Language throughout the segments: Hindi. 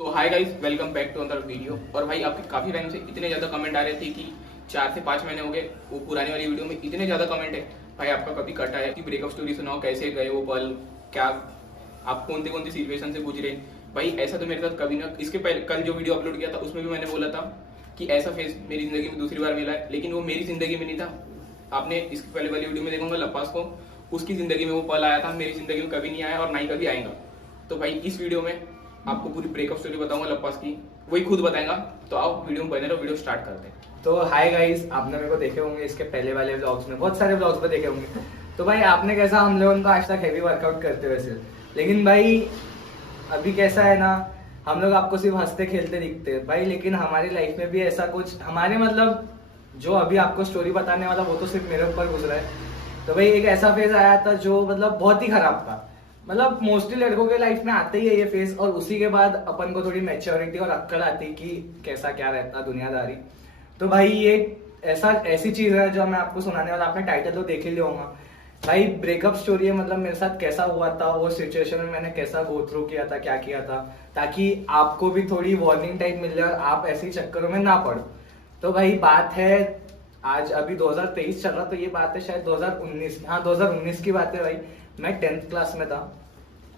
तो hi guys, welcome back to another video. और भाई आपके काफी टाइम से इतने ज्यादा कमेंट आ रहे थे कि 4 से 5 महीने हो गए वो पुरानी वाली वीडियो में इतने ज्यादा कमेंट है। भाई आपका कभी कटा है कि ब्रेकअप स्टोरी सुनाओ, कैसे गए वो पल, क्या आप कौन सी सिचुएशन से गुजरे। भाई ऐसा तो मेरे साथ कभी ना, इसके पहले कल जो वीडियो अपलोड किया था उसमें भी मैंने बोला था कि ऐसा फेस मेरी जिंदगी में दूसरी बार मिला है, लेकिन वो मेरी जिंदगी में नहीं था। आपने इसके पहले वाली वीडियो में देखूंगा लपास को, उसकी जिंदगी में वो पल आया था, मेरी जिंदगी में कभी नहीं आया और ना ही कभी आएगा। तो भाई इस वीडियो में आपको पूरी ब्रेकअप स्टोरी बताऊंगा लपास की, वही खुद बताएगा। तो आओ वीडियो में बने रहो, वीडियो स्टार्ट करते हैं। तो हाय गाइस, आपने मेरे को देखे होंगे इसके पहले वाले व्लॉग्स में, बहुत सारे व्लॉग्स में देखे होंगे। तो भाई आपने कैसा हम लोगों को आज तक हैवी वर्कआउट करते हुए सिर्फ, लेकिन भाई अभी कैसा है ना, हम लोग आपको सिर्फ हंसते खेलते दिखते हैं भाई, लेकिन हमारी लाइफ में भी ऐसा कुछ हमारे मतलब जो अभी आपको स्टोरी बताने वाला वो तो सिर्फ मेरे ऊपर गुजरा है। तो भाई एक ऐसा फेज आया था जो मतलब बहुत ही खराब था। मतलब मोस्टली लड़कों के लाइफ में आते ही है ये फेज, और उसी के बाद अपन को थोड़ी मैच्योरिटी और अक्कड़ आती कि कैसा क्या रहता दुनियादारी। तो भाई ये ऐसी चीज है जो मैं आपको सुनाने वाला, आपने टाइटल तो देख ही लिया होगा। भाई ब्रेकअप स्टोरी है, मतलब मेरे साथ कैसा हुआ था, वो सिचुएशन में मैंने कैसा गो थ्रू किया था, क्या किया था, ताकि आपको भी थोड़ी वार्निंग टाइप मिल जाए और आप ऐसे ही चक्करों में ना पड़ो। तो भाई बात है, आज अभी 2023 चल रहा, तो ये बात है शायद 2019, हाँ 2019 की बात है भाई। मैं 10th क्लास में था,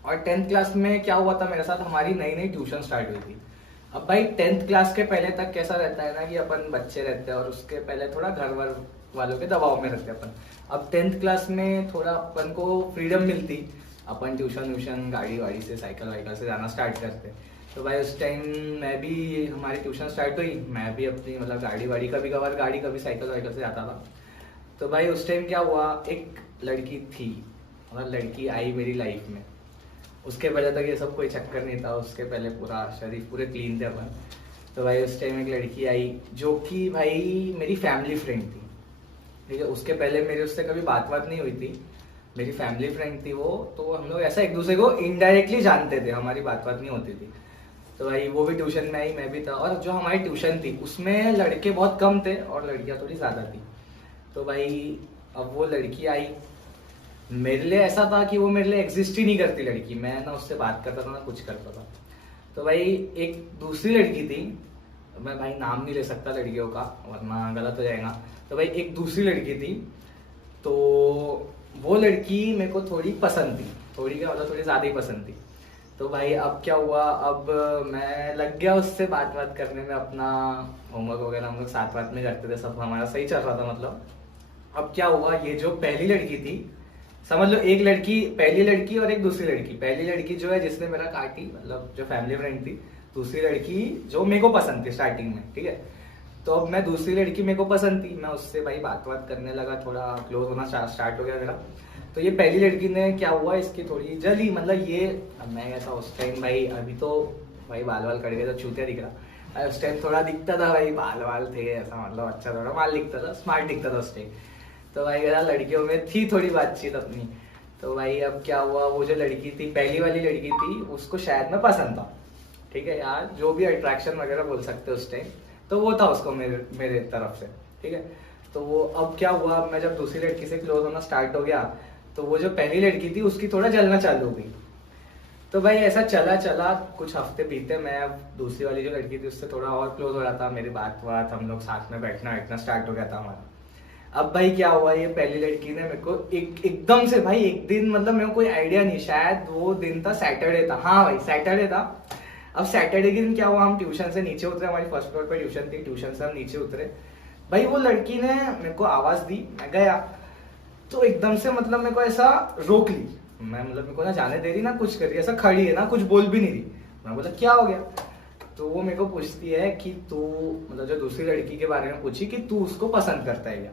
और 10th क्लास में क्या हुआ था मेरे साथ, हमारी नई नई ट्यूशन स्टार्ट हुई थी। अब भाई 10th क्लास के पहले तक कैसा रहता है ना कि अपन बच्चे रहते हैं और उसके पहले थोड़ा घर वर वालों के दबाव में रहते हैं अपन। अब 10th क्लास में थोड़ा अपन को फ्रीडम मिलती, अपन ट्यूशन व्यूशन गाड़ी वाड़ी से साइकिल वाइकल से जाना स्टार्ट करते। तो भाई उस टाइम मैं भी, हमारी ट्यूशन स्टार्ट हुई, मैं भी अपनी मतलब गाड़ी वाड़ी, कभी कभार गाड़ी कभी साइकिल वाइकल से जाता था। तो भाई उस टाइम क्या हुआ, एक लड़की थी, मतलब लड़की आई मेरी लाइफ में। उसके पहले तक ये सब कोई चक्कर नहीं था, उसके पहले पूरा शरीर पूरे क्लीन थे अपन। तो भाई उस टाइम एक लड़की आई जो कि भाई मेरी फैमिली फ्रेंड थी, ठीक है। उसके पहले मेरी उससे कभी बात नहीं हुई थी, मेरी फैमिली फ्रेंड थी वो। तो हम लोग ऐसा एक दूसरे को इनडायरेक्टली जानते थे, हमारी बात नहीं होती थी। तो भाई वो भी ट्यूशन में आई, मैं भी था, और जो हमारी ट्यूशन थी उसमें लड़के बहुत कम थे और लड़कियां थोड़ी ज्यादा थी। तो भाई अब वो लड़की आई, मेरे लिए ऐसा था कि वो मेरे लिए एग्जिस्ट ही नहीं करती लड़की, मैं ना उससे बात करता था ना कुछ करता था। तो भाई एक दूसरी लड़की थी, मैं भाई नाम नहीं ले सकता लड़कियों का वरना गलत हो जाएगा। तो भाई एक दूसरी लड़की थी, तो वो लड़की मेरे को थोड़ी पसंद थी, थोड़ी क्या मतलब थोड़ी ज्यादा ही पसंद थी। तो भाई अब क्या हुआ, अब मैं लग गया उससे बात करने में, अपना होमवर्क वगैरह हम लोग साथ में करते थे, सब हमारा सही चल रहा था मतलब। अब क्या हुआ, ये जो पहली लड़की थी, समझ लो एक लड़की, पहली लड़की और एक दूसरी लड़की। पहली लड़की जो है जिसने मेरा काटी, मतलब जो फैमिली फ्रेंड थी। दूसरी लड़की जो मेरे को पसंद थी स्टार्टिंग में, ठीक है। तो अब मैं, दूसरी लड़की मेरे को पसंद थी, मैं उससे भाई बात करने लगा, थोड़ा क्लोज होना स्टार्ट हो गया मेरा। तो ये पहली लड़की ने क्या हुआ, इसकी थोड़ी जली, मतलब ये, अब मैं ऐसा उस टाइम भाई, अभी तो भाई बाल वाल कट गए तो चूतिया दिख रहा, उस टाइम थोड़ा दिखता था भाई, बाल वाल थे ऐसा, मतलब अच्छा थोड़ा माल दिखता था, स्मार्ट दिखता था उस टाइम। तो भाई मेरा लड़कियों में थी थोड़ी बातचीत अपनी। तो भाई अब क्या हुआ, वो जो लड़की थी, पहली वाली लड़की थी, उसको शायद मैं पसंद था, ठीक है यार, जो भी अट्रैक्शन वगैरह बोल सकते उस टाइम, तो वो था उसको मेरे तरफ से, ठीक है। तो वो अब क्या हुआ, मैं जब दूसरी लड़की से क्लोज होना स्टार्ट हो गया, तो वो जो पहली लड़की थी उसकी थोड़ा जलना चालू हो गई। तो भाई ऐसा चला चला, कुछ हफ्ते बीते, मैं अब दूसरी वाली जो लड़की थी उससे थोड़ा और क्लोज हो रहा था, मेरी बात हम लोग साथ में बैठना स्टार्ट हो गया था हमारा। अब भाई क्या हुआ, ये पहली लड़की ने मेरे को एकदम से भाई, एक दिन, मतलब मेरे को कोई आइडिया नहीं, शायद वो दिन था सैटरडे था, हाँ भाई सैटरडे था। अब सैटरडे के दिन क्या हुआ, हम ट्यूशन से नीचे उतरे, हमारी फर्स्ट फ्लोर पे ट्यूशन थी, ट्यूशन से हम नीचे उतरे। भाई वो लड़की ने मेरे को आवाज दी, मैं गया, तो एकदम से मतलब मेरे को ऐसा रोक ली, मैं मतलब मेरे को ना जाने दे रही ना कुछ कर रही, ऐसा खड़ी है ना, कुछ बोल भी नहीं रही। मैं बोला क्या हो गया, तो वो मेरे को पूछती है कि तू, मतलब जो दूसरी लड़की के बारे में पूछी कि तू उसको पसंद करता है क्या।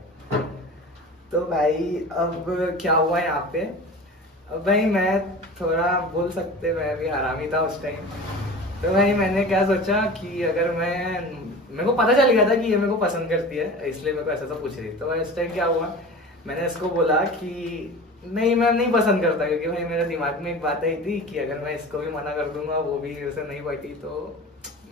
तो भाई अब क्या हुआ यहाँ पे, अब भाई मैं थोड़ा बोल सकते, मैं भी हरामी था उस टाइम। तो भाई मैंने क्या सोचा कि अगर मेरे को पता चल गया था कि ये मेरे को पसंद करती है, इसलिए मेरे को ऐसा पूछ रही। तो भाई इस टाइम क्या हुआ, मैंने इसको बोला कि नहीं मैं नहीं पसंद करता, क्योंकि भाई मेरे दिमाग में एक बात आई थी कि अगर मैं इसको भी मना कर दूंगा, वो भी मेरे से नहीं पटी, तो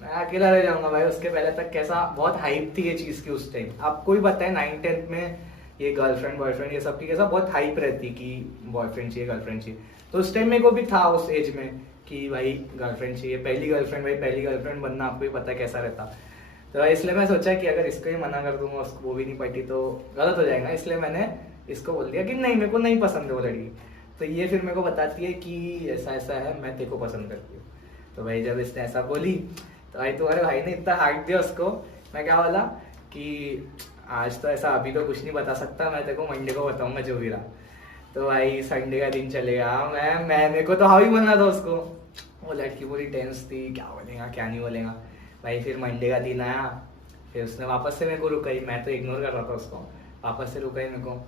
मैं अकेला रह जाऊंगा। भाई उसके पहले तक कैसा बहुत हाइप थी ये चीज की उस टाइम, आपको भी पता है 9th-10th में ये गर्लफ्रेंड बॉयफ्रेंड ये सब की कैसा बहुत हाइप रहती कि बॉयफ्रेंड चाहिए गर्लफ्रेंड चाहिए। तो उस टाइम मेरे को भी था उस एज में कि भाई गर्लफ्रेंड चाहिए, पहली गर्लफ्रेंड, भाई पहली गर्लफ्रेंड बनना आपको ही पता है कैसा रहता। तो इसलिए मैं सोचा कि अगर इसको ही मना कर दूंगा, उसको वो भी नहीं पटी तो गलत हो जाएगा, इसलिए मैंने इसको बोल दिया कि नहीं मेरे को नहीं पसंद है वो लड़की। तो ये फिर मेरे को बताती है कि ऐसा ऐसा है, मैं तेरे को पसंद करती हूँ। तो भाई जब इसने ऐसा बोली तो भाई तुम्हारे भाई ने इतना हाइट दिया उसको, मैं क्या बोला कि आज तो ऐसा अभी तो कुछ नहीं बता सकता, मैं तेरे को मंडे को बताऊंगा जो भी रहा। तो भाई संडे का दिन चले गया, मैं मेरे को तो हाँ ही बोलना था उसको, वो लड़की पूरी टेंस थी, क्या बोलेगा क्या नहीं बोलेगा। भाई फिर मंडे का दिन आया, फिर उसने वापस से मेरे को रुकाई, मैं तो इग्नोर कर रहा था उसको, वापस से रुकाई मेरे को।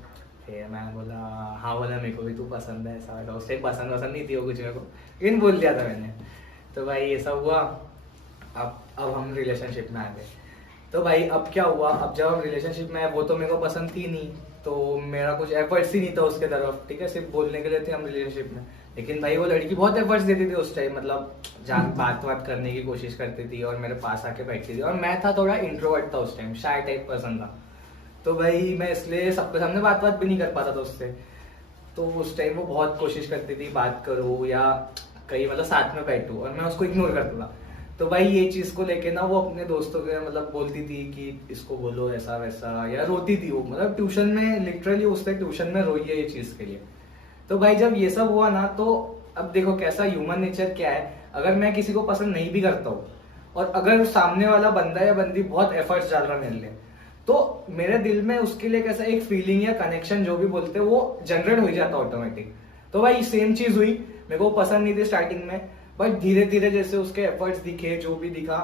फिर मैं बोला हाँ, बोला मेरे को भी तू पसंद है, ऐसा वैसा। उस टाइम पसंद वसंद नहीं थी वो कुछ मेरे को, लेकिन बोल दिया था मैंने। तो भाई ये सब हुआ। अब हम रिलेशनशिप में आ गए। तो भाई अब क्या हुआ, अब जब हम रिलेशनशिप में आए, वो तो मेरे को पसंद थी नहीं, तो मेरा कुछ एफर्ट्स ही नहीं था उसके तरफ, ठीक है, सिर्फ बोलने के लिए थे हम रिलेशनशिप में। लेकिन भाई वो लड़की बहुत एफर्ट्स देती थी उस टाइम, मतलब जान बात करने की कोशिश करती थी और मेरे पास आके बैठती थी। और मैं था थोड़ा इंट्रोवर्ट था उस टाइम, शाय टाइप पर्सन था, तो भाई मैं इसलिए सबके सामने बात भी नहीं कर पाता था उससे। तो उस टाइम वो बहुत कोशिश करती थी बात करो या कहीं मतलब साथ में बैठूं, और मैं उसको इग्नोर करता था। तो भाई ये चीज को लेके ना वो अपने दोस्तों के मतलब बोलती थी कि इसको बोलो ऐसा वैसा, या रोती थी वो, मतलब ट्यूशन में लिटरली उससे ट्यूशन में रोई है ये चीज के लिए। तो भाई जब ये सब हुआ ना, तो अब देखो कैसा ह्यूमन नेचर क्या है, अगर मैं किसी को पसंद नहीं भी करता हूँ और अगर सामने वाला बंदा या बंदी बहुत एफर्ट्स डाल रहा है मेरे लिए, तो मेरे दिल में उसके लिए कैसा एक फीलिंग या कनेक्शन जो भी बोलते हैं वो जनरेट हो जाता ऑटोमेटिक। तो भाई सेम चीज हुई, मेरे को पसंद नहीं थी स्टार्टिंग में, बट धीरे धीरे जैसे उसके एफर्ट्स दिखे, जो भी दिखा,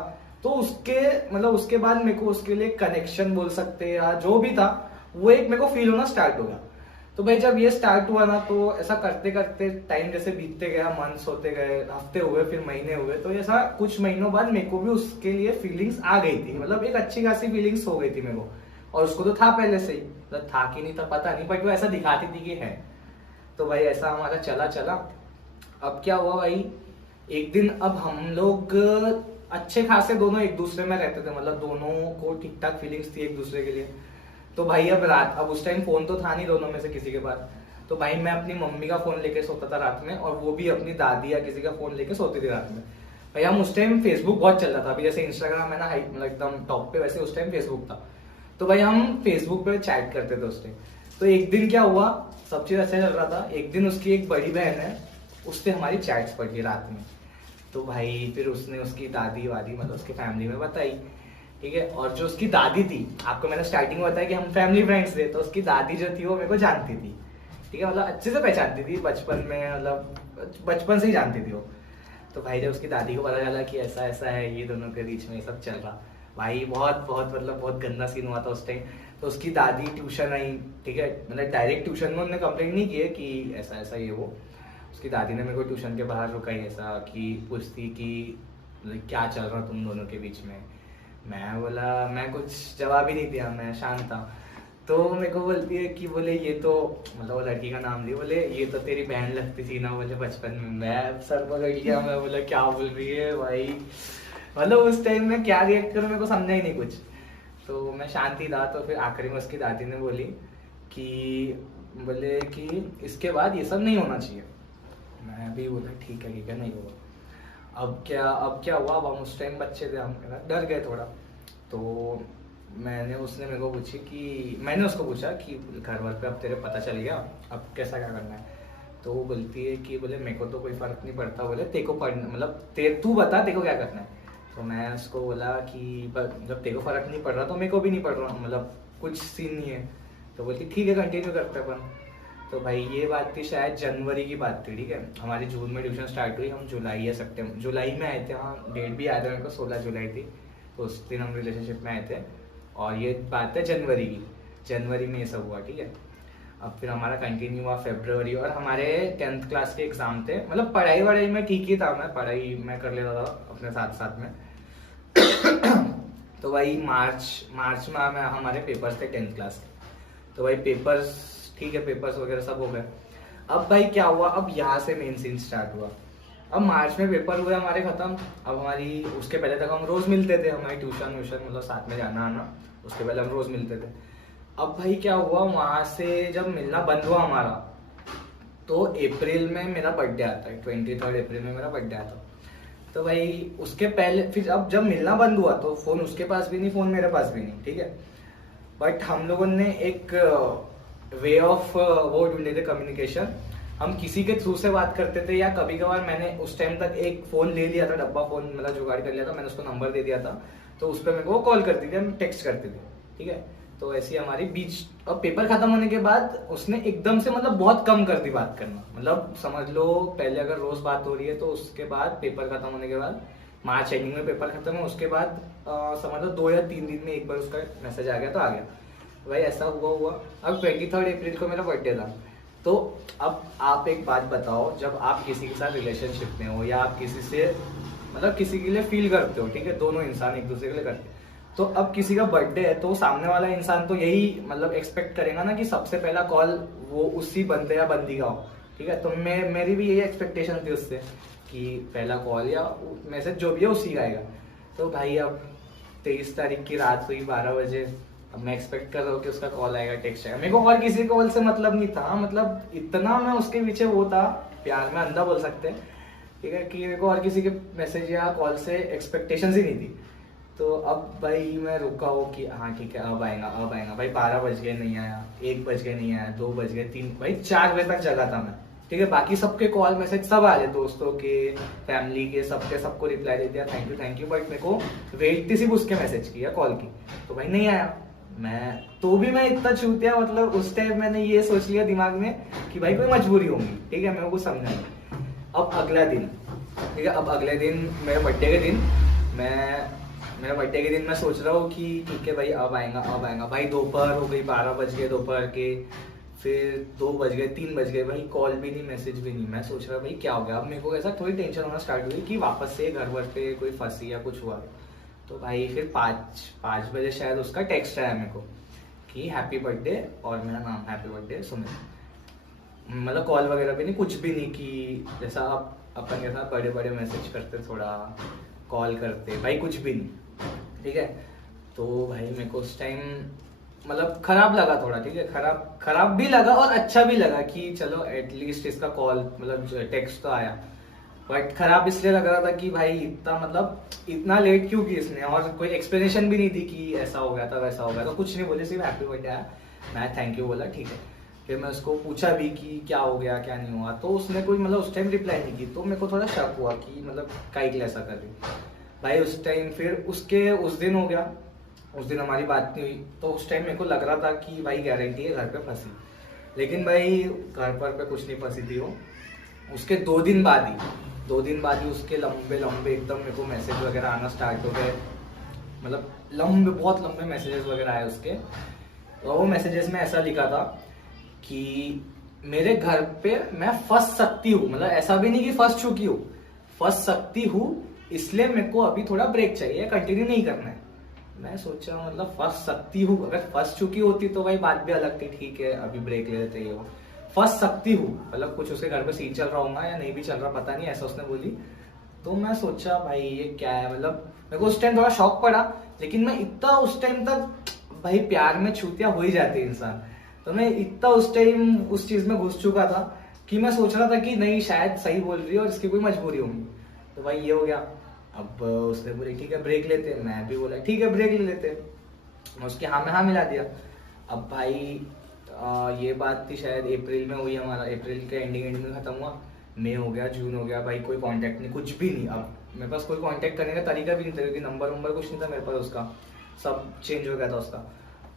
तो उसके मतलब उसके बाद मेरे को उसके लिए कनेक्शन बोल सकते हैं या जो भी था, वो एक मेरे को फील होना स्टार्ट हो गया। तो भाई जब ये स्टार्ट हुआ ना, तो ऐसा करते करते टाइम जैसे बीतते गया, मंथ्स होते गए, हफ्ते हुए, फिर महीने हुए, तो ऐसा कुछ महीनों बाद मेरे को भी उसके लिए फीलिंग्स आ गई थी, मतलब एक अच्छी खासी फीलिंग्स हो गई थी मेरे को। और उसको तो था पहले से ही, मतलब था कि नहीं था पता नहीं, बट वो ऐसा दिखाती थी कि है। तो भाई ऐसा हमारा चला चला। अब क्या हुआ भाई, एक दिन अब हम लोग अच्छे खासे दोनों एक दूसरे में रहते थे, मतलब दोनों को ठीक ठाक फीलिंग्स थी एक दूसरे के लिए। तो भाई अब उस टाइम फोन तो था नहीं दोनों में से किसी के पास, तो भाई मैं अपनी मम्मी का फोन लेके सोता था रात में, और वो भी अपनी दादी या किसी का फोन लेके सोती थी रात में। भाई हम उस टाइम फेसबुक बहुत चल रहा था, अभी जैसे इंस्टाग्राम है ना हाई मतलब एकदम टॉप पे, वैसे उस टाइम फेसबुक था। तो भाई हम फेसबुक पे चैट करते थे उस टाइम। तो एक दिन क्या हुआ, सब चीज अच्छा चल रहा था, एक दिन उसकी एक बड़ी बहन है, उससे हमारी चैट्स पड़ी रात में। तो भाई फिर उसने उसकी दादी वादी मतलब उसकी फैमिली में बताई, ठीक है। और जो उसकी दादी थी, आपको मैंने स्टार्टिंग में बताया कि हम फैमिली फ्रेंड्स थे, तो उसकी दादी जो थी वो मेरे को जानती थी, ठीक है, मतलब अच्छे से पहचानती थी बचपन में, मतलब बचपन से ही जानती थी वो। तो भाई जब उसकी दादी को पता चला कि ऐसा ऐसा है ये दोनों के बीच में ये सब चल रहा, भाई बहुत बहुत मतलब बहुत गंदा सीन हुआ था उस टाइम। तो उसकी दादी ट्यूशन आई, ठीक है, मतलब डायरेक्ट ट्यूशन में उन्होंने कंप्लेंट नहीं की है कि ऐसा ऐसा ये वो। उसकी दादी ने मेरे को ट्यूशन के बाहर रुकाई, ऐसा कि पूछती कि क्या चल रहा तुम दोनों के बीच में। मैं बोला, मैं कुछ जवाब ही नहीं दिया, मैं शांत था। तो मेरे को बोलती है कि बोले ये तो मतलब वो लड़की का नाम लिया, बोले ये तो तेरी बहन लगती थी ना, बोले बचपन में। मैं सर पकड़ लिया, मैं बोला क्या बोल रही है भाई, मतलब उस टाइम में क्या रिएक्ट करूं मेरे को समझा ही नहीं कुछ। तो मैं शांति था। तो फिर आखिरी में उसकी दादी ने बोली कि बोले कि इसके बाद ये सब नहीं होना चाहिए। मैं भी बोला ठीक है नहीं होगा। अब क्या हुआ, अब हम उस टाइम बच्चे थे, हम डर गए थोड़ा। तो उसने मेरे को पूछी कि मैंने उसको पूछा कि घर वर पे अब तेरे पता चल गया, अब कैसा क्या करना है। तो वो बोलती है कि बोले मेरे को तो कोई फर्क नहीं पड़ता, बोले तेरे को पढ़ना मतलब तू बता तेरे को क्या करना है। तो मैं उसको बोला कि जब तेरे को फर्क नहीं पड़ रहा तो मेरे को भी नहीं पड़ रहा, मतलब कुछ सीन नहीं है। तो बोलती ठीक है कंटिन्यू करते अपन। तो भाई ये बात थी शायद जनवरी की बात थी, ठीक है, हमारी जून में ट्यूशन स्टार्ट हुई, हम जुलाई या सितंबर जुलाई में आए थे, हाँ डेट भी याद है मेरे को 16 जुलाई थी। तो उस दिन हम रिलेशनशिप में आए थे, और ये बात है जनवरी की, जनवरी में ये सब हुआ, ठीक है। अब फिर हमारा कंटिन्यू हुआ फरवरी, और हमारे 10th क्लास के एग्जाम थे, मतलब पढ़ाई वढ़ाई में ठीक ही था, मैं पढ़ाई मैं कर लेता था अपने साथ साथ में। तो भाई मार्च में हमारे पेपर्स थे 10th क्लास के। तो भाई पेपर्स ठीक है, पेपर्स वगैरह सब हो गए। अब भाई क्या हुआ, अब यहाँ से मेन सीन स्टार्ट हुआ। अब मार्च में पेपर हुए हमारे खत्म। अब हमारी उसके पहले तक हम रोज मिलते थे, हमारी ट्यूशन मतलब साथ में जाना आना, उसके पहले हम रोज मिलते थे। अब भाई क्या हुआ, वहां से जब मिलना बंद हुआ हमारा, तो अप्रैल में मेरा बर्थडे आता है, 23 अप्रैल में मेरा बर्थडे आता है। तो भाई उसके पहले फिर अब जब मिलना बंद हुआ तो फोन उसके पास भी नहीं, फोन मेरे पास भी नहीं, ठीक है। बट हम लोगों ने एक वे ऑफ वो ढूंढे थे कम्युनिकेशन। हम किसी के थ्रू से बात करते थे, या कभी कभार मैंने उस टाइम तक एक फोन ले लिया था, डब्बा फोन मतलब जुगाड़ कर लिया था, मैंने उसको नंबर दे दिया था, तो उस पर मेरे को कॉल करती थी, हम टेक्स्ट करते थे, ठीक है। तो ऐसी हमारी बीच, और पेपर खत्म होने के बाद उसने एकदम से मतलब बहुत कम कर दी बात करना, मतलब समझ लो पहले अगर रोज बात हो रही है तो उसके बाद पेपर खत्म होने के बाद, मार्च एंडिंग में पेपर खत्म है, उसके बाद समझ लो 2 या 3 दिन में एक बार उसका मैसेज आ गया तो आ गया। भाई ऐसा हुआ। अब 23 अप्रैल को मेरा बर्थडे था। तो अब आप एक बात बताओ, जब आप किसी के साथ रिलेशनशिप में हो या आप किसी से मतलब किसी के लिए फील करते हो, ठीक है, दोनों इंसान एक दूसरे के लिए करते हैं, तो अब किसी का बर्थडे है तो सामने वाला इंसान तो यही मतलब एक्सपेक्ट करेगा ना कि सबसे पहला कॉल वो उसी बंदे या बंदी का हो, ठीक है। तो मेरी भी यही एक्सपेक्टेशन थी उससे कि पहला कॉल या मैसेज जो भी है उसी का आएगा। तो भाई अब 23 तारीख की रात हुई 12 बजे, अब मैं एक्सपेक्ट कर रहा हूँ कि उसका कॉल आएगा, टेक्स्ट आएगा। मेरे को और किसी कॉल से मतलब नहीं था, मतलब इतना मैं उसके पीछे वो था, प्यार में अंधा बोल सकते हैं, ठीक है, कि मेरे को और किसी के मैसेज या कॉल से एक्सपेक्टेशन ही नहीं थी। तो अब भाई मैं रुका हूँ कि हाँ ठीक है अब आएगा। भाई 12 बज गए नहीं आया, 1 बज गए नहीं आया, 2 बज गए, 3, भाई 4 बजे तक जगा था मैं, ठीक है। बाकी सबके कॉल मैसेज सब आ रहे, दोस्तों के, फैमिली के, सबको रिप्लाई दे दिया, थैंक यू। बट मेरे को वेट थी सिर्फ उसके मैसेज की या कॉल की, तो भाई नहीं आया। मैं इतना छूतिया, मतलब उस टाइम मैंने ये सोच लिया दिमाग में कि भाई कोई मजबूरी होगी, ठीक है, मेरे को समझा नहीं। अब अगला दिन, ठीक है, अब अगले दिन मेरे बर्थडे के दिन मैं सोच रहा हूँ कि ठीक है भाई अब आएगा। भाई दोपहर हो गई, 12 बज गए दोपहर के, फिर 2 बज गए, 3 बज गए, भाई कॉल भी नहीं, मैसेज भी नहीं। मैं सोच रहा भाई क्या हो गया। अब मेरे को ऐसा थोड़ी टेंशन होना स्टार्ट हुई कि वापस से घर वर पे कोई फंसी या कुछ हुआ। तो भाई फिर 5 बजे शायद उसका टेक्स्ट आया मेरे को कि हैप्पी बर्थडे, और मेरा नाम हैप्पी बर्थडे सुमित। मतलब कॉल वगैरह भी नहीं, कुछ भी नहीं, कि जैसा आप अपन के साथ बड़े मैसेज करते, थोड़ा कॉल करते, भाई कुछ भी नहीं, ठीक है। तो भाई मेरे को उस टाइम मतलब खराब लगा थोड़ा, ठीक है, खराब भी लगा और अच्छा भी लगा कि चलो एटलीस्ट इसका कॉल मतलब टेक्स्ट तो आया। बट खराब इसलिए लग रहा था कि भाई इतना लेट क्यों की इसने, और कोई एक्सप्लेनेशन भी नहीं दी कि ऐसा हो गया था वैसा हो गया था, कुछ नहीं बोले, सिर्फ हैप्पी बर्थडे आया, मैं थैंक यू बोला, ठीक है। फिर मैं उसको पूछा भी कि क्या हो गया क्या नहीं हुआ, तो उसने कोई मतलब उस टाइम रिप्लाई नहीं की। तो मेरे को थोड़ा शक हुआ कि मतलब काहे के लिए ऐसा कर रही भाई। उस टाइम फिर उस दिन हो गया, उस दिन हमारी बात नहीं हुई। तो उस टाइम मेरे को लग रहा था कि भाई गारंटी है घर पे फंसी, लेकिन भाई घर पर पे कुछ नहीं फंसी थी वो। उसके 2 दिन बाद ही उसके लंबे एकदम मेरे को मैसेज वगैरह आना स्टार्ट हो गए, मतलब बहुत लंबे मैसेजेस वगैरह आए उसके। और वो मैसेजेस में ऐसा लिखा था कि मेरे घर पे मैं फंस सकती हूँ, मतलब ऐसा भी नहीं कि फंस चुकी हूँ, फंस सकती हूँ, इसलिए मेरे को अभी थोड़ा ब्रेक चाहिए, कंटिन्यू नहीं करना है। मैं सोचा मतलब फंस सकती हूँ, अगर फंस चुकी होती तो भाई बात भी अलग थी, ठीक है अभी ब्रेक ले लेते, ये फंस सकती हूँ मतलब कुछ उसके घर पे सीन चल रहा होगा या नहीं भी चल रहा पता नहीं, ऐसा उसने बोली। तो मैं सोचा भाई ये क्या है, मतलब मेरे को उस टाइम थोड़ा शॉक पड़ा, लेकिन मैं इतना उस टाइम तक भाई प्यार में छूतिया हो ही जाते इंसान, तो मैं इतना उस टाइम उस चीज में घुस चुका था कि मैं सोच रहा था कि नहीं शायद सही बोल रही है और इसकी कोई मजबूरी होगी। तो भाई ये हो गया। अब उसने बोली ठीक है ब्रेक लेते, मैं भी बोला ठीक है ब्रेक ले लेते, मैं उसके हाँ में हाँ मिला दिया। अब भाई ये बात थी शायद अप्रैल में हुई, हमारा अप्रैल के एंडिंग में खत्म हुआ, मई हो गया, जून हो गया, भाई कोई कांटेक्ट नहीं, कुछ भी नहीं। अब मेरे पास कोई कांटेक्ट करने का तरीका भी नहीं था क्योंकि नंबर कुछ नहीं था मेरे पास, उसका सब चेंज हो गया था उसका।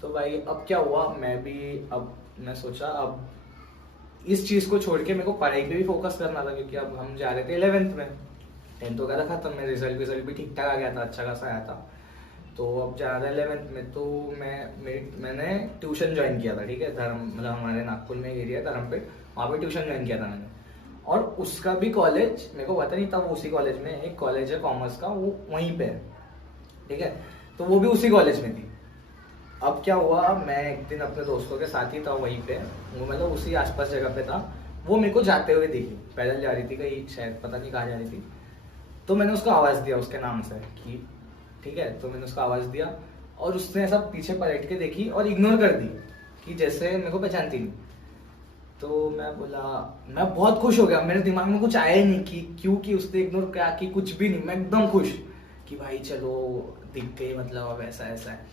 तो भाई अब क्या हुआ, मैं सोचा अब इस चीज को छोड़ के मेरे को पढ़ाई पे भी फोकस करना था, क्योंकि अब हम जा रहे थे 11th में, 10th हो गया था खत्म, मेरा रिजल्ट भी ठीक ठाक आ गया था, अच्छा खासा आया था। तो अब जा रहा है 11th में, तो मैंने ट्यूशन ज्वाइन किया था, ठीक है, धर्म मतलब हमारे नागपुर में एरिया धर्म पे, वहाँ पे ट्यूशन ज्वाइन किया था मैंने। और उसका भी कॉलेज मेरे को पता नहीं था, वो उसी कॉलेज में एक कॉलेज है कॉमर्स का, वो वहीं पे है, ठीक है, तो वो भी उसी कॉलेज में थी। अब क्या हुआ, मैं एक दिन अपने दोस्तों के साथ ही था वहीं पे, वो मतलब उसी आसपास जगह पे था, वो मेरे को जाते हुए दिखी, पैदल जा रही थी कहीं, शायद पता नहीं कहाँ जा रही थी। तो मैंने उसको आवाज़ दिया उसके नाम से कि ठीक है, तो मैंने उसको आवाज़ दिया और उसने ऐसा पीछे पलट के देखी और इग्नोर कर दी कि जैसे मेरे को पहचानती नहीं। तो मैं बोला, मैं बहुत खुश हो गया, मेरे दिमाग में कुछ आया ही नहीं कि क्यों, कि उसने इग्नोर किया कि कुछ भी नहीं, मैं एकदम खुश कि भाई चलो दिख गई, मतलब अब ऐसा ऐसा है।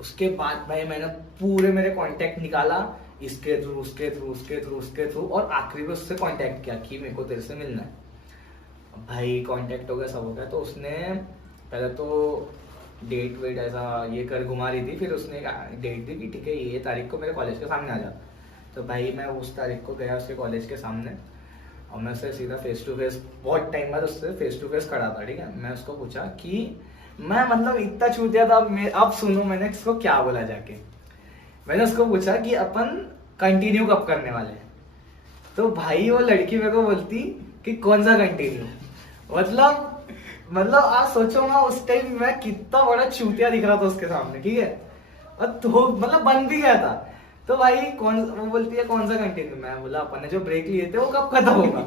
उसके बाद भाई मैंने पूरे मेरे कांटेक्ट निकाला, इसके थ्रू उसके थ्रू उसके थ्रू उसके थ्रू, और आखिरी में उससे कांटेक्ट किया कि मेरे को तेरे से मिलना है। भाई कांटेक्ट हो गया, सब हो गया। तो उसने पहले तो डेट वेट ऐसा ये कर घुमा रही थी, फिर उसने डेट दी कि ठीक है ये तारीख को मेरे कॉलेज के सामने आ जा। तो भाई मैं उस तारीख को गया उसके कॉलेज के सामने, और मैं उससे सीधा फेस टू फेस, बहुत टाइम बाद उससे फेस टू फेस खड़ा था, ठीक है। मैं उसको पूछा कि मैं मतलब इतना छूट गया था, अब सुनो मैंने इसको क्या बोला जाके। मैंने उसको पूछा कि अपन कंटिन्यू कब करने वाले हैं। तो भाई वो लड़की मेरे को बोलती कि कौन सा कंटिन्यू, मतलब आप सोचो ना उस टाइम मैं कितना बड़ा चूतिया दिख रहा था उसके सामने, ठीक है। और तो मतलब बन भी गया था। तो भाई वो बोलती है कौन सा कंटिन्यू। मैं बोला अपन ने जो ब्रेक लिए थे वो कब खत्म होगा।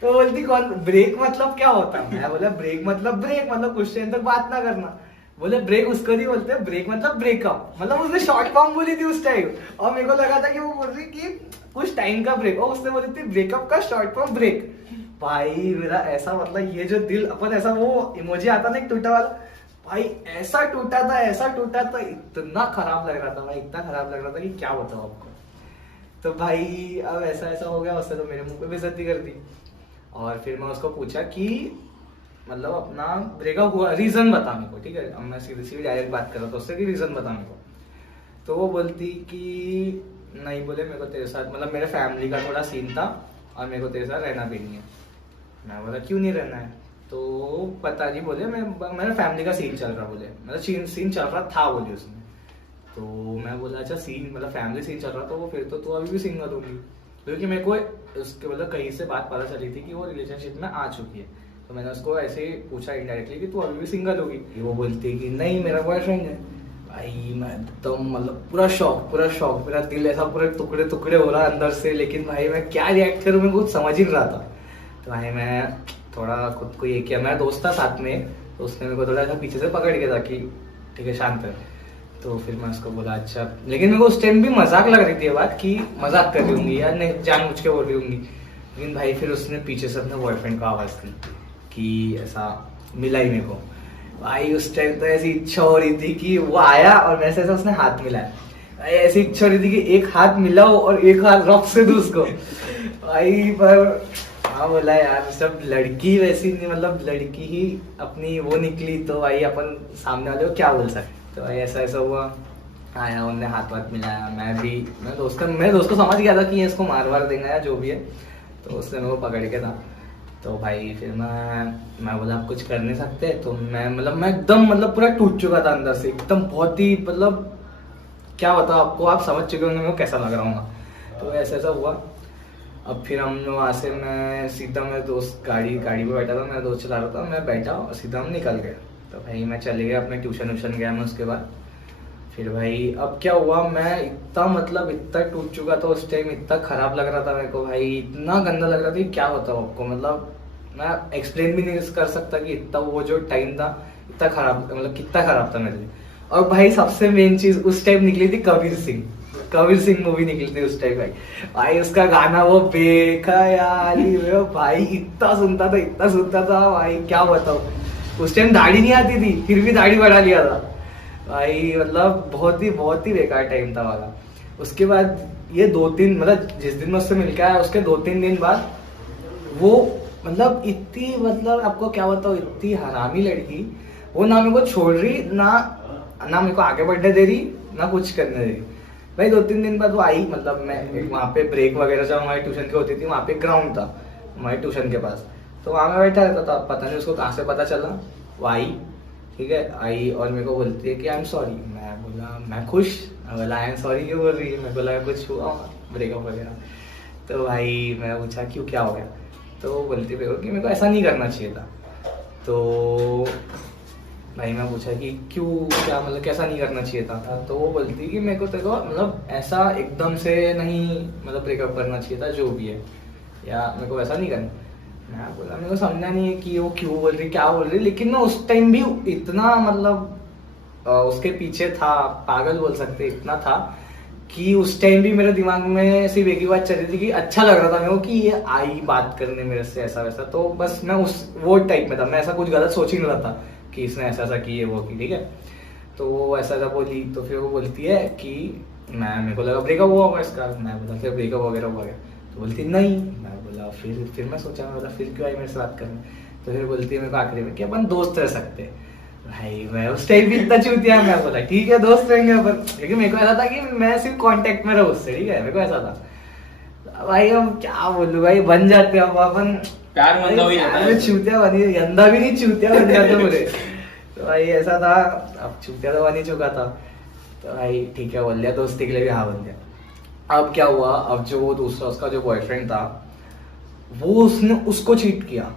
तो बोलती कौन ब्रेक मतलब क्या होता है। मैं बोला ब्रेक मतलब कुछ टाइम तक बात ना करना। बोले ब्रेक उसको नहीं बोलते, ब्रेक मतलब ब्रेकअप, मतलब उसने शॉर्ट फॉर्म बोली थी उस टाइम, और मेरे को लगा था कि वो बोल रही कि कुछ टाइम का ब्रेक, और उसने बोली थी ब्रेकअप का शॉर्ट फॉर्म ब्रेक। भाई मेरा ऐसा मतलब ये जो दिल अपन ऐसा वो इमोजी आता ना एक टूटा वाला, भाई ऐसा टूटा था, इतना खराब लग रहा था भाई, इतना खराब लग रहा था कि क्या बताऊं आपको। तो भाई अब ऐसा ऐसा हो गया, उसने तो मेरे मुंह पे बेइज्जती कर दी। और फिर मैं उसको पूछा कि मतलब अपना ब्रेकअप हुआ, रीजन बता मेरे को, ठीक है। अब मैं सीधी सीधी डायरेक्ट बात कर रहा था उससे कि रीजन बता मेरे को। तो वो बोलती कि नहीं, बोले मेरे को तेरे साथ मतलब मेरे फैमिली का थोड़ा सीन था, और मेरे को तेरे साथ रहना भी नहीं है। मैं बोला क्यों नहीं रहना है। तो पता नहीं, बोले मेरे फैमिली का सीन चल रहा, बोले मतलब सीन चल रहा था, बोले उसने। तो मैं बोला अच्छा सीन मतलब फैमिली सीन चल रहा, तो वो फिर तो तू अभी भी सिंगल होगी, क्योंकि मेरे को उसके मतलब कहीं से बात पता चली थी कि वो रिलेशनशिप में आ चुकी है। तो मैंने उसको ऐसे ही पूछा इनडायरेक्टली कि तू अभी भी सिंगल होगी। वो बोलती है कि नहीं मेरा बॉयफ्रेंड है। भाई मैं तो मतलब पूरा शॉक, मेरा दिल ऐसा पूरे टुकड़े टुकड़े हो रहा अंदर से, लेकिन भाई मैं क्या रिएक्ट करूँ, मैं कुछ समझ ही नहीं रहा था। तो भाई मैं थोड़ा खुद को ये किया, मेरा दोस्त था साथ में, तो उसने मेरे को थोड़ा सा पीछे से पकड़ के था कि ठीक है शांत है। तो फिर मैं उसको बोला अच्छा, लेकिन मेरे को उस टाइम भी मजाक लग रही थी ये बात कि मजाक कर रही होंगी या नहीं जानबूझ के बोल रही होंगी। लेकिन भाई फिर उसने पीछे से अपने बॉयफ्रेंड को आवाज दी कि ऐसा मिला ही मेरे को। भाई उस टाइम तो ऐसी इच्छा हो रही थी कि वो आया और वैसे ऐसा उसने हाथ मिलाया, भाई ऐसी इच्छा हो रही थी कि एक हाथ मिलाओ और एक हाथ रफ से दूं उसको। भाई पर हाँ बोला यार, सब लड़की वैसी नहीं, मतलब लड़की ही अपनी वो निकली, तो भाई अपन सामने वाले को क्या बोल सकते। तो भाई ऐसा ऐसा हुआ, आया उनने हाथ वाथ मिलाया, मैं दोस्त को समझ गया था कि ये इसको मार वार देंगे या जो भी है। तो उसने मेरे को पकड़ के था। तो भाई फिर मैं बोला आप कुछ कर नहीं सकते। तो मैं एकदम मतलब पूरा टूट चुका था अंदर से, एकदम बहुत ही मतलब क्या बताऊं आपको, आप समझ चुके होंगे मेरे को कैसा लग रहा हूँ। तो ऐसा ऐसा हुआ। अब फिर हम लोग वहाँ से मैं सीधा, मेरे दोस्त गाड़ी पे बैठा था, मेरा दोस्त चला रहा था, मैं बैठा और सीधा हम निकल गए। तो भाई मैं चले गया अपने ट्यूशन गया मैं उसके बाद। फिर भाई अब क्या हुआ, मैं इतना टूट चुका था उस टाइम, इतना खराब लग रहा था मेरे को भाई, इतना गंदा लग रहा था कि क्या बताऊं आपको, मतलब मैं एक्सप्लेन भी नहीं कर सकता कि इतना वो जो टाइम था इतना खराब, मतलब कितना खराब था मेरे लिए। और भाई सबसे मेन चीज उस टाइम निकली थी कबीर सिंह मूवी निकली थी उस टाइम। भाई उसका गाना वो बेखयाली भाई इतना सुनता था भाई, क्या बताऊं। उस टाइम दाढ़ी नहीं आती थी, फिर भी दाढ़ी बढ़ा लिया था भाई, मतलब बहुत ही बेकार टाइम था वाला। उसके बाद ये 2-3 मतलब जिस दिन मैं उससे मिल के आया उसके 2-3 दिन बाद वो मतलब इतनी, मतलब आपको क्या बताऊं, इतनी हरामी लड़की, वो ना मेरे को छोड़ रही, ना मेरे को आगे बढ़ने दे रही, ना कुछ करने दे रही। भाई 2-3 दिन बाद वो आई, मतलब मैं वहाँ पे ब्रेक वगैरह जब हमारी ट्यूशन की होती थी, वहाँ पे ग्राउंड था हमारे ट्यूशन के पास, तो वहाँ में बैठा रहता था। पता नहीं उसको कहाँ से पता चला, वो आई, ठीक है, आई और मेरे को बोलती है कि आई एम सॉरी। मैं बोला मैं खुश, मैं बोला आई एम सॉरी क्यों बोल रही है, मेरे को लगा कुछ हुआ ब्रेकअप वगैरह। तो भाई मैं पूछा क्यों, क्या हो गया। तो वो बोलती मेरे को कि मेरे को ऐसा नहीं करना चाहिए था। तो भाई मैं पूछा कि क्यों, क्या मतलब कैसा नहीं करना चाहिए था। तो वो बोलती कि मेरे को तेरे को मतलब ऐसा एकदम से नहीं मतलब ब्रेकअप करना चाहिए था जो भी है, या मेरे को ऐसा नहीं करना। मैं बोला मेरे को समझना नहीं है कि वो क्यों बोल रही, क्या बोल रही, लेकिन मैं उस टाइम भी इतना मतलब उसके पीछे था, पागल बोल सकते इतना था कि उस टाइम भी मेरे दिमाग में सिर्फ एक ही बात चल रही थी कि अच्छा लग रहा था मेरे को कि ये आई बात करने मेरे से ऐसा वैसा, तो बस मैं उस वो टाइप में था, मैं ऐसा कुछ गलत सोच ही नहीं रहा था कि इसने ऐसा ऐसा की है वो की, ठीक है। तो वो ऐसा ऐसा बोली, तो फिर वो बोलती है कि मेरे को लगा ब्रेकअप हुआ होगा इसका, मैं बोला फिर ब्रेकअप वगैरह हुआ गया, तो बोलती नहीं, मैं बोला फिर मैं सोचा, मैं बोला फिर क्यों आई मेरे से बात करने, तो फिर बोलती है मेरे को आखिरी में कि अपन दोस्त रह सकते हैं। भाई मैं उस टाइम भी इतना चूतिया, मैं बोला ठीक है दोस्त रहेंगे अपन, लेकिन मेरे को ऐसा था कि मैं सिर्फ कांटेक्ट में रहूं उससे, ठीक है, मेरे को ऐसा था। भाई हम क्या बोलूं भाई, बन जाते हैं अपन, प्यार मंदा हो ही जाता है। चूतिया बनी, गंदा भी नहीं, चूतिया बन जाते मुझे। तो भाई ऐसा था, अब चूतिया तो बन ही चुका था, तो भाई ठीक है बोल दिया, दोस्ती के लिए भी हाँ बोल दिया। अब क्या हुआ, अब जो वो दूसरा उसका जो बॉयफ्रेंड था वो उसने उसको चीट किया,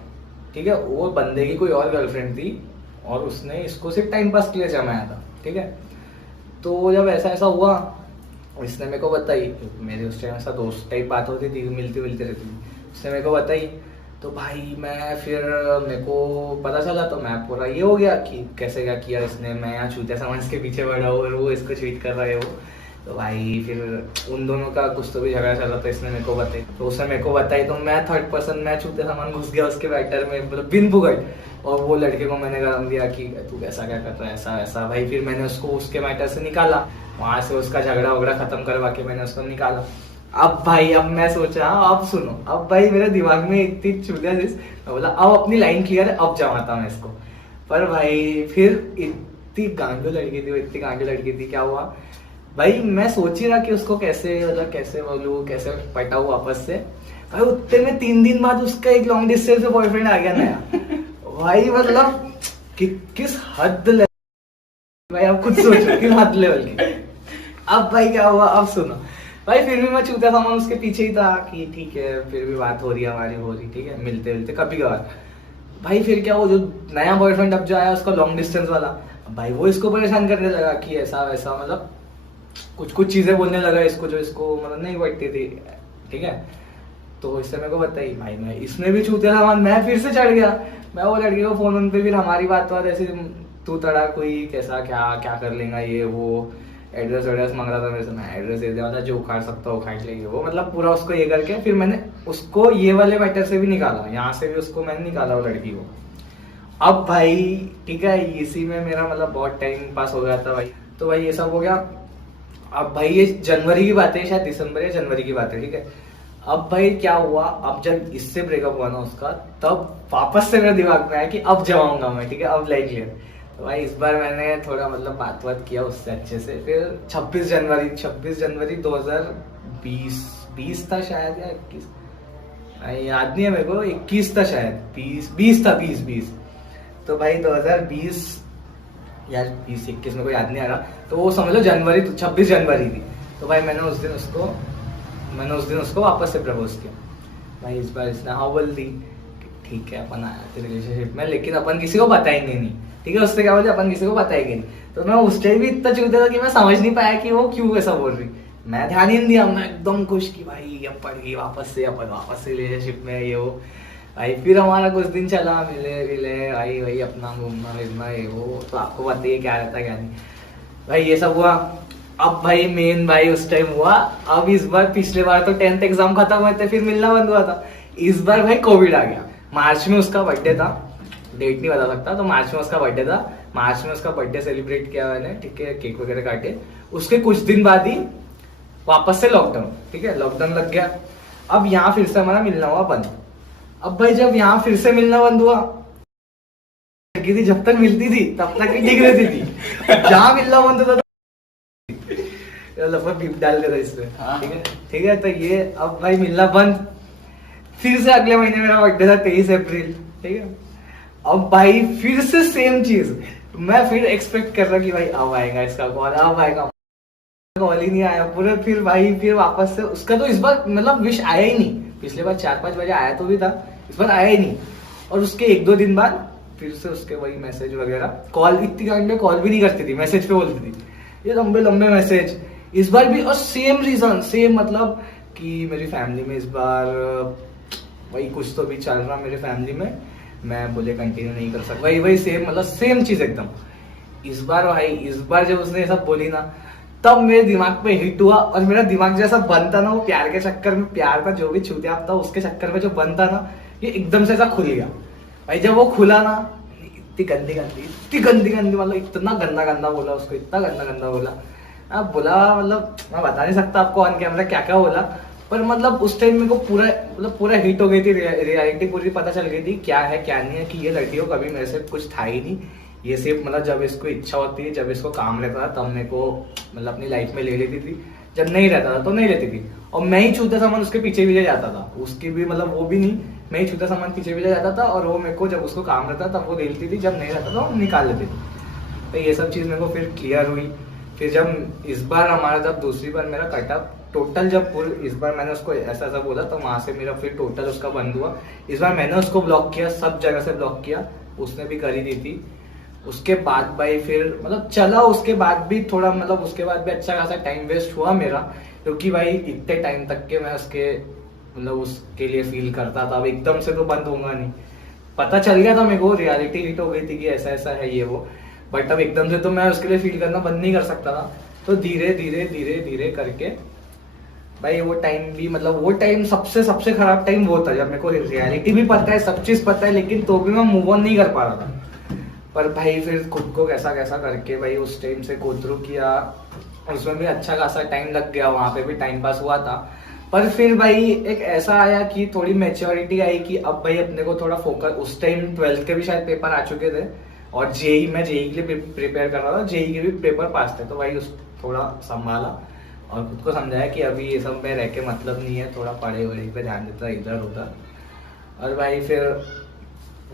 ठीक है, वो बंदे की कोई और गर्लफ्रेंड थी और उसने इसको सिर्फ टाइम पास के लिए जमाया था, ठीक है। तो जब ऐसा ऐसा हुआ, इसने मेरे को बताई, मेरे उस टाइम ऐसा दोस्त टाइप बात होती थी, मिलती रहती थी, उसने मेरे को बताई, तो भाई मैं फिर मेरे को पता चला, तो मैं पूरा ये हो गया कि कैसे क्या किया इसने, मैं यहाँ चूतिया समझ के पीछे बढ़ा और वो इसको चीट कर रहा है वो। तो भाई फिर उन दोनों का कुछ तो भी झगड़ा चल रहा था, इसने मेरे को बताई, तो उसने मेरे को बताई, तो मैं थर्ड पर्सन, मैं चूतिया सामान घुस गया उसके मैटर में, मतलब बिन भुगत, और वो लड़के को मैंने गरम दिया कि तू कैसा क्या कर रहा है ऐसा ऐसा। भाई फिर मैंने उसको उसके मैटर से निकाला, वहां से उसका झगड़ा वगड़ा खत्म करवा के मैंने उसको निकाला। अब भाई अब मैं सोचा, अब सुनो, अब भाई मेरे दिमाग में इतनी चूतिया जिस, मैं बोला अब अपनी लाइन क्लियर है, अब जमाता मैं इसको। पर भाई फिर इतनी गांडू लड़की थी, वो इतनी गांडू लड़की थी, क्या हुआ भाई, मैं सोच ही रहा कि उसको कैसे, मतलब कैसे बोलूं, कैसे पटाऊं वापस से। भाई उतने में 3 दिन बाद उसका एक लॉन्ग डिस्टेंस में बॉयफ्रेंड आ गया नया। भाई मतलब किस हद लेवल, भाई आप खुद सोचो किस हद लेवल की। अब भाई क्या हुआ, अब सुनो भाई, फिर भी मैं चूतिया सामान उसके पीछे ही था कि ठीक है, फिर भी बात हो रही है हमारी, हो रही, ठीक है, मिलते मिलते कभी कभार। भाई फिर क्या, वो जो नया बॉयफ्रेंड अब जो आया उसका लॉन्ग डिस्टेंस वाला, भाई वो इसको परेशान करने लगा कि ऐसा वैसा, मतलब कुछ चीजें बोलने लगा इसको जो इसको मतलब नहीं बैठती थी, ठीक है। तो इससे मेरे को बताई, भाई मैं इसमें भी चूतिया सामान, मैं फिर से चढ़ गया, मैं वो लड़के को फोन पे, फिर हमारी बात ऐसे तू तड़ा कोई कैसा क्या क्या कर लेगा ये वो, एड्रेस मांग रहा था मेरे से, मैं एड्रेस दे दिया था, जो उखाड़ सकता उखाड़ लेंगे वो, मतलब पूरा उसको ये करके फिर मैंने उसको ये वाले मैटर से भी निकाला, यहाँ से भी उसको मैंने निकाला वो लड़की को। अब भाई ठीक है, इसी में मेरा मतलब बहुत टाइम पास हो गया था भाई। तो भाई ये सब हो गया। अब भाई ये जनवरी की बात है, शायद दिसंबर या जनवरी की बात है, ठीक है। अब भाई क्या हुआ, अब जब इससे ब्रेकअप हुआ ना उसका, तब वापस से मेरे दिमाग में आया कि अब जमाऊंगा मैं, ठीक है, अब लाइक लिया। तो भाई इस बार मैंने थोड़ा मतलब बात किया उससे अच्छे से। फिर 26 जनवरी 2020 था शायद, या 21, याद नहीं है मेरे को, 21 था शायद, 20 था, 20। तो भाई 2020 या 20-21 में कोई याद नहीं आ रहा, तो वो समझ लो जनवरी, 26 जनवरी थी। तो भाई मैंने उस दिन उसको वापस से प्रपोज किया। भाई इस बार इसने हाँ बोल दी, ठीक है अपन आया थे रिलेशनशिप में, लेकिन अपन किसी को बताएंगे नहीं, ठीक है। उससे क्या बोलते, अपन किसी को बताएंगे नहीं। तो मैं उस टाइम भी इतना चूतिया था कि मैं समझ नहीं पाया कि वो क्यों ऐसा बोल रही, मैं ध्यान ही नहीं दिया, मैं एकदम खुश कि भाई अब पड़ गई वापस से रिलेशनशिप में ये वो। भाई फिर हमारा कुछ दिन चला, मिले भाई वही अपना घूमना फिरना ये वो, तो आपको पता ही क्या रहता क्या नहीं। भाई ये सब हुआ। अब भाई मेन भाई उस टाइम हुआ, अब इस बार, पिछले बार तो 10th एग्जाम खत्म हुए थे, फिर मिलना बंद हुआ था। इस बार भाई कोविड आ गया। मार्च में उसका बर्थडे था, डेट नहीं बता सकता, तो मार्च में उसका बर्थडे था। मार्च में उसका बर्थडे सेलिब्रेट किया मैंने, ठीक है, केक वगैरह काटे। उसके कुछ दिन बाद ही वापस से लॉकडाउन, ठीक है, लॉकडाउन लग गया। अब यहाँ फिर से हमारा मिलना हुआ बंद। अब भाई जब यहाँ फिर से मिलना बंद हुआ, थी जब तक मिलती थी तब तक ठीक रहती थी, जहाँ मिलना बंद होता था बीप डाल देता इसमें, ठीक है। तो ये अब भाई मिलना बंद। फिर से अगले महीने मेरा बर्थडे था 23 अप्रैल, ठीक है। अब भाई फिर से सेम चीज, मैं फिर एक्सपेक्ट कर रहा कि भाई अब आएगा इसका कॉल, अब आएगा, कॉल ही नहीं आया पूरे। फिर भाई फिर वापस से उसका तो इस बार मतलब विश आया ही नहीं। पिछले बार 4-5 बजे आया तो भी था, इस बार आया ही नहीं। और उसके 1-2 दिन बाद फिर से उसके वही मैसेज वगैरह, कॉल इतनी काइंड में कॉल भी नहीं करती थी, मैसेज पे बोलती थी, ये लंबे मैसेज। इस बार भी और सेम रीजन, सेम मतलब कि मेरी फैमिली में इस बार वही कुछ तो भी चल रहा मेरे फैमिली में, मैं बोले कंटिन्यू नहीं कर सकता, वही सेम मतलब सेम चीज एकदम। इस बार जब उसने सब बोली ना, तब मेरे दिमाग पे हिट हुआ, और मेरा दिमाग जैसा बंद था ना, वो प्यार के चक्कर में, प्यार का जो भी छूते आप था उसके चक्कर में जो बंद था ना, ये एकदम से ऐसा खुल गया भाई। जब वो खुला ना, इतनी गंदी मतलब इतना गंदा गंदा बोला उसको, इतना गंदा गंदा बोला। अब बोला मतलब मैं बता नहीं सकता आपको ऑन कैमरा क्या क्या बोला, पर मतलब उस टाइम मेरे को पूरा हिट हो गई थी, रियलिटी पूरी पता चल गई थी क्या है क्या नहीं है, कि ये लड़की को कभी मेरे से कुछ था ही नहीं। ये सिर्फ मतलब जब इसको इच्छा होती है, जब इसको काम रहता था तब मेरे को मतलब अपनी लाइफ में ले लेती थी, जब नहीं रहता था तो नहीं लेती थी। और मैं ही छूते सामान उसके पीछे भी ले जाता था, उसकी भी मतलब वो भी नहीं, मैं ही छूते सामान पीछे भी ले जाता था, और वो मेरे को जब उसको काम रहता तब वो ले लेती थी, जब नहीं रहता था वो निकाल लेती थी। तो ये सब चीज़ मेरे को फिर क्लियर हुई। फिर जब इस बार हमारा जब दूसरी बार मेरा कटअप टोटल, जब पूरे इस बार मैंने उसको ऐसा ऐसा बोला तो वहां से मेरा फिर टोटल उसका बंद हुआ। इस बार मैंने उसको ब्लॉक किया, सब जगह से ब्लॉक किया, उसने भी करी दी थी। उसके बाद भाई फिर मतलब चला, उसके बाद भी थोड़ा मतलब उसके बाद भी अच्छा खासा टाइम वेस्ट हुआ मेरा, क्योंकि भाई इतने टाइम तक के मैं उसके मतलब उसके लिए फील करता था। अब एकदम से तो बंद होगा नहीं, पता चल गया था मेरे को, रियलिटी हिट हो गई थी कि ऐसा ऐसा है ये वो, बट अब एकदम से तो मैं उसके लिए फील करना बंद नहीं कर सकता था। तो धीरे धीरे करके भाई वो टाइम भी मतलब वो टाइम सबसे खराब टाइम वो था, जब मेरे को रियलिटी भी पता है, सब चीज पता है, लेकिन तो भी मैं मूव ऑन नहीं कर पा रहा था। पर भाई फिर खुद को कैसा कैसा करके भाई उस टाइम से गो थ्रू किया, उसमें भी अच्छा खासा टाइम लग गया, वहां पे भी टाइम पास हुआ था। पर फिर भाई एक ऐसा आया कि थोड़ी मेच्योरिटी आई कि अब भाई अपने को थोड़ा फोकस, उस टाइम 12th के भी शायद पेपर आ चुके थे, और जेई मैं जेई के लिए प्रिपेयर कर रहा था, जेई के भी पेपर पास थे, तो भाई उस थोड़ा संभाला और खुद को समझाया कि अभी ये सब में रह के मतलब नहीं है, थोड़ा पढ़े वढ़े पे ध्यान देता इधर उधर। और भाई फिर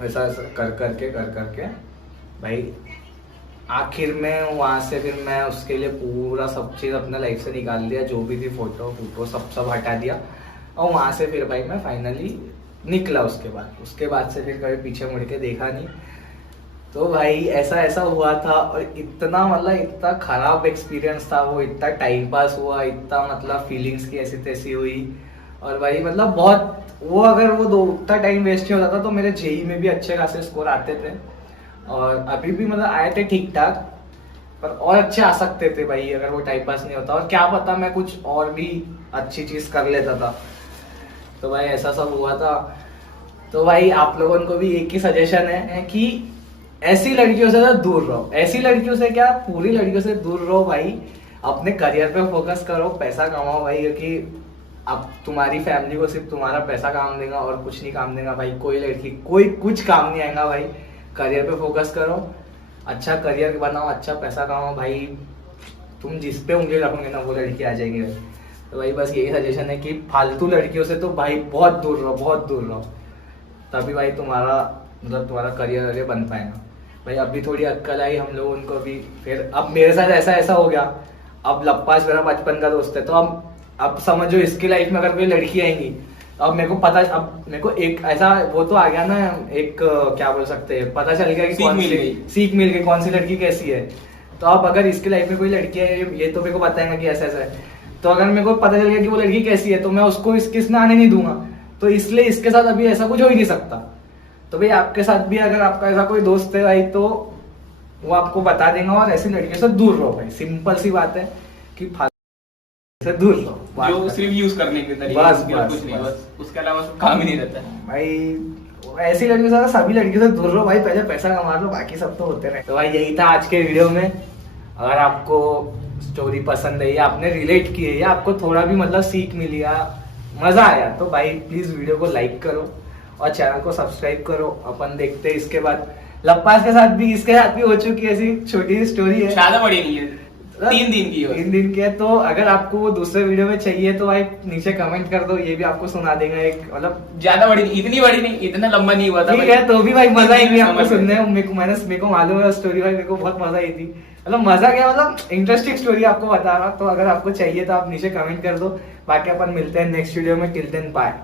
वैसा कर करके भाई आखिर में वहां से फिर मैं उसके लिए पूरा सब चीज अपने लाइफ से निकाल दिया, जो भी थी फोटो सब हटा दिया, और वहां से फिर भाई मैं फाइनली निकला। उसके बाद से फिर कभी पीछे मुड़ के देखा नहीं। तो भाई ऐसा हुआ था, और इतना मतलब इतना खराब एक्सपीरियंस था वो, इतना टाइम पास हुआ, इतना मतलब फीलिंग्स की ऐसी तैसी हुई। और भाई मतलब बहुत वो, अगर वो उतना टाइम वेस्ट नहीं होता था तो मेरे जेई में भी अच्छे खासे स्कोर आते थे, और अभी भी मतलब आए थे ठीक ठाक, पर और अच्छे आ सकते थे भाई अगर वो टाइम पास नहीं होता, और क्या पता मैं कुछ और भी अच्छी चीज कर लेता था। तो भाई ऐसा सब हुआ था। तो भाई आप लोगों को भी एक ही सजेशन है कि ऐसी लड़कियों से दूर रहो। ऐसी लड़कियों से क्या, पूरी लड़कियों से दूर रहो भाई, अपने करियर पे फोकस करो, पैसा कमाओ भाई, क्योंकि अब तुम्हारी फैमिली को सिर्फ तुम्हारा पैसा काम देगा और कुछ नहीं काम देगा भाई। कोई लड़की कोई कुछ काम नहीं आएगा भाई। करियर पे फोकस करो, अच्छा करियर बनाओ, अच्छा पैसा कमाओ भाई, तुम जिस पे उंगली रखोगे ना वो लड़की आ जाएगी भाई। तो भाई बस यही सजेशन है कि फालतू लड़कियों से तो भाई बहुत दूर रहो, तभी भाई तुम्हारा मतलब तुम्हारा करियर बन पाएगा भाई। अभी थोड़ी अक्कल आई हम लोगों को भी, फिर अब मेरे साथ ऐसा हो गया। अब लप्पास मेरा बचपन का दोस्त है, तो अब समझो इसकी लाइफ में अगर कोई लड़की आएंगी, अब मेरे को पता, अब मेरे को एक ऐसा वो तो आ गया ना, एक क्या बोल सकते हैं, पता चल गया कि सीख मिल गई कौन सी लड़की कैसी है। तो अब अगर इसकी लाइफ में कोई लड़की है, ये तो मेरे को बताएगा कि ऐसा है, तो अगर मेरे को पता चल गया कि वो लड़की कैसी है तो मैं उसको इसमें आने नहीं दूंगा। तो इसलिए इसके साथ अभी ऐसा कुछ हो ही नहीं सकता। तो भाई आपके साथ भी अगर आपका ऐसा कोई दोस्त है भाई, तो वो आपको बता देगा, और ऐसी लड़कियों से दूर रहो भाई। सिंपल सी बात है कि से दूर रहो, जो सिर्फ यूज करने के तरीके, कुछ नहीं, बस उसके अलावा काम ही नहीं रहता है भाई। ऐसी लड़कियों से, सभी लड़कियों से दूर रहो भाई, पहले पैसा कमा लो, बाकी सब तो होते रहे। तो भाई यही था आज के वीडियो में। अगर आपको स्टोरी पसंद है या आपने रिलेट की है या आपको थोड़ा भी मतलब सीख मिली या मजा आया, तो भाई प्लीज वीडियो को लाइक करो और चैनल को सब्सक्राइब करो। अपन देखते हैं इसके बाद लप्पास के साथ भी, इसके साथ भी हो चुकी है ऐसी छोटी सी स्टोरी है, ज्यादा बड़ी नहीं है, 3 दिन की है। तो अगर आपको वो दूसरे वीडियो में चाहिए तो भाई नीचे कमेंट कर दो, ये भी आपको सुना देगा। एक मतलब ज्यादा बड़ी नहीं, इतनी बड़ी नहीं, इतना लंबा नहीं हुआ था, ठीक है, तो भी भाई मजा आई आपको सुनने में। मेरे को मालूम है स्टोरी भाई, मेरे को बहुत मजा आई थी। मतलब मजा क्या, मतलब इंटरेस्टिंग स्टोरी आपको बता रहा। तो अगर आपको चाहिए तो आप नीचे कमेंट कर दो। बाकी अपन मिलते हैं नेक्स्ट वीडियो में, टिल देन बाय।